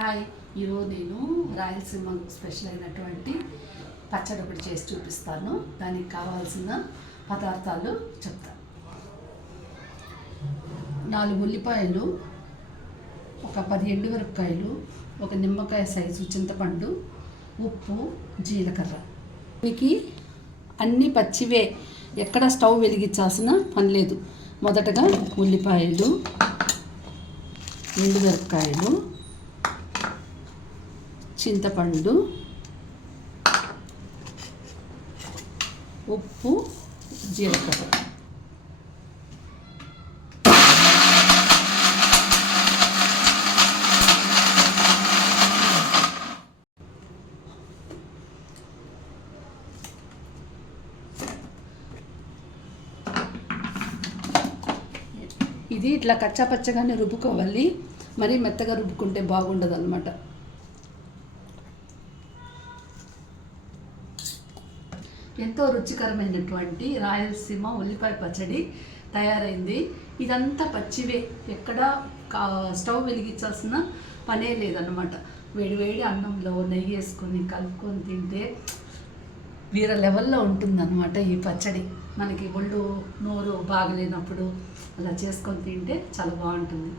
Hi. ఈరోజు నేను Rayalaseema special అయినటువంటి పచ్చడి ఒకటి చేసి చూపిస్తాను. దానికి కావాల్సిన పదార్థాలు చెప్తాను నాలుగు ఉల్లిపాయలు ఒక పది ఎండుమిరపకాయలు ఒక నిమ్మకాయ సైజు చింతపండు ఉప్పు జీలకర్ర. దీనికి అన్ని పచ్చివే. ఎక్కడ స్టవ్ వెలిగించాల్సిన పని లేదు. మొదటగా ఉల్లిపాయలు ఎండుమిరపకాయలు చింతపండు ఉప్పు జీలకర్ర. ఇది ఇట్లా కచ్చా పచ్చగానే రుబ్బుకోవాలి. మరీ మెత్తగా రుబ్బుకుంటే బాగుండదు అనమాట ఎంతో రుచికరమైనటువంటి రాయలసీమ ఉల్లిపాయ పచ్చడి తయారైంది. ఇదంతా పచ్చివే. ఎక్కడ స్టవ్ వెలిగించాల్సిన పనే లేదన్నమాట. వేడివేడి అన్నంలో నెయ్యి వేసుకొని కలుపుకొని తింటే వీర లెవెల్లో ఉంటుందన్నమాట ఈ పచ్చడి. మనకి ఒళ్ళు నోరు బాగలేనప్పుడు అలా చేసుకొని తింటే చాలా బాగుంటుంది.